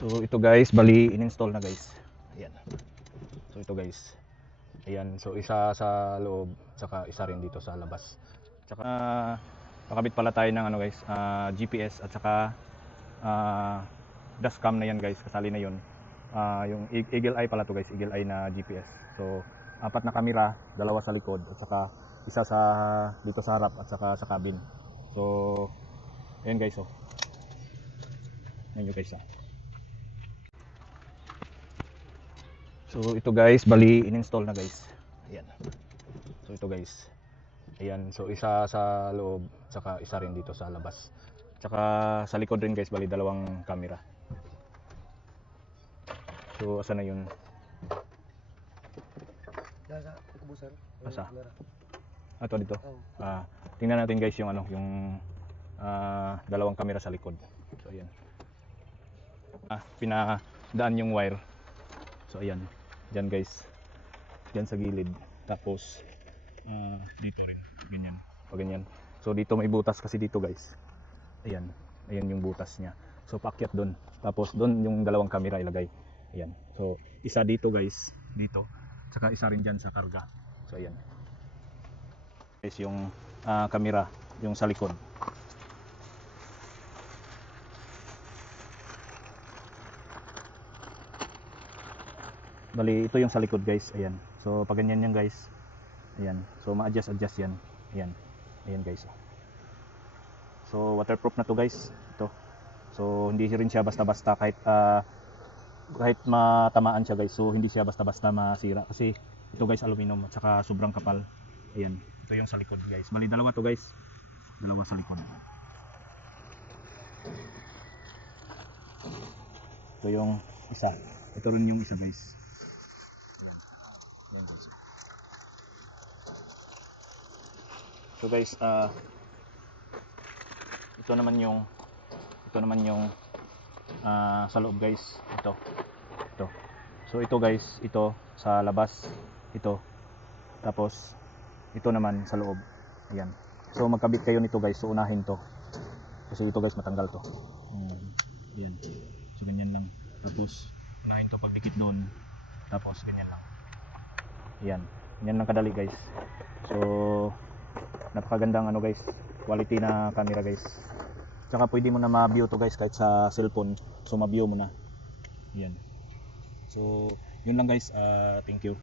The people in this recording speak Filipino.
So ito guys, bali in-install na guys. Ayan. So ito guys. Ayan, so isa sa loob, saka isa rin dito sa labas. Tsaka nakabit pala tayo ng ano guys, GPS at saka dashcam na yan guys, kasali na yun. Yung Eagle Eye pala to guys, Eagle Eye na GPS. So 4 na kamera, 2 sa likod at saka isa sa dito sa harap at saka sa cabin. So ayan guys, oh. Ayan yung guys, So ito guys, bali in-install na guys. Ayan. So ito guys. Ayan, so isa sa loob, saka isa rin dito sa labas. Tsaka sa likod rin guys, bali 2 camera. So asa na yun? Asa? Ato dito. Tingnan natin guys yung ano, yung 2 camera sa likod. So ayan. Pinadaan yung wire. So ayan. Diyan guys, diyan sa gilid, tapos dito rin, ganyan, pag ganyan. So dito may butas kasi dito guys, ayan, ayan yung butas niya. So paakyat doon, tapos doon yung 2 camera ilagay, ayan. So isa dito guys, dito, saka isa rin dyan sa karga. So ayan guys, yung camera, yung sa likod. Bali ito yung sa likod guys, ayan. So pag ganyan yan guys, ayan. So ma-adjust yan, ayan. Ayan guys. So waterproof na to guys, ito. So hindi rin siya basta-basta kahit matamaan siya guys. So hindi siya basta-basta masira kasi ito guys aluminum at saka sobrang kapal. Ayan. Ito yung sa likod guys. Bali 2 to guys. 2 sa likod. Ito yung isa. Ito rin yung isa guys. So guys, ito naman yung sa loob guys, ito. So ito guys, ito sa labas, ito. Tapos ito naman sa loob. Ayan. So magkabit kayo nito guys, so unahin to. Kasi ito guys matanggal to. Ayan. So ganyan lang. Tapos unahin to pagdikit doon. Tapos ganyan lang. Ayan. Ganyan lang kadali guys. So napakagandang ano guys, quality na camera guys. Tsaka pwede mo na ma-view to guys kahit sa cellphone. So ma-view mo na. Yan. So yun lang guys, thank you.